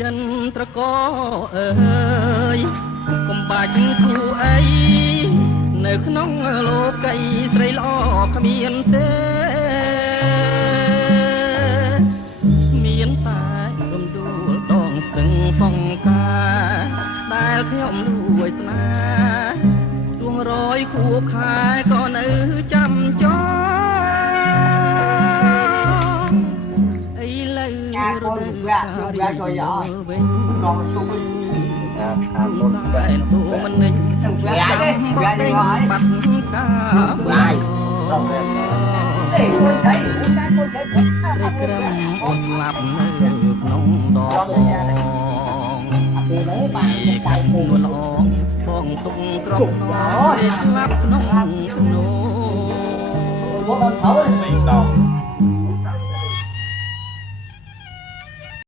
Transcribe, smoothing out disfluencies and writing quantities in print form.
ចិនត្រកអើយកុំបាច់គូអីនៅក្នុងលោកីស្រីល្អគ្មានទេមានតែរំដួលដងស្ទឹងសង្ការដែលខ្ញុំលួចស្នេហ៍ទួងរយខួបខែក៏នៅចាំចោអីលើរំលាជួយអស់វិញរំឈប់តាមលុនតែទូមិននេះវាទេវាទេហើយបាត់កាវាយដល់តែអេមួយឆៃមួយឆៃក្រឹមអូនស្លាប់នៅក្នុងដបអាពេលនេះបានដៃពូល្អបងទុកត្រង់នោះស្លាប់ក្នុងនោះមកដល់ទៅវិញត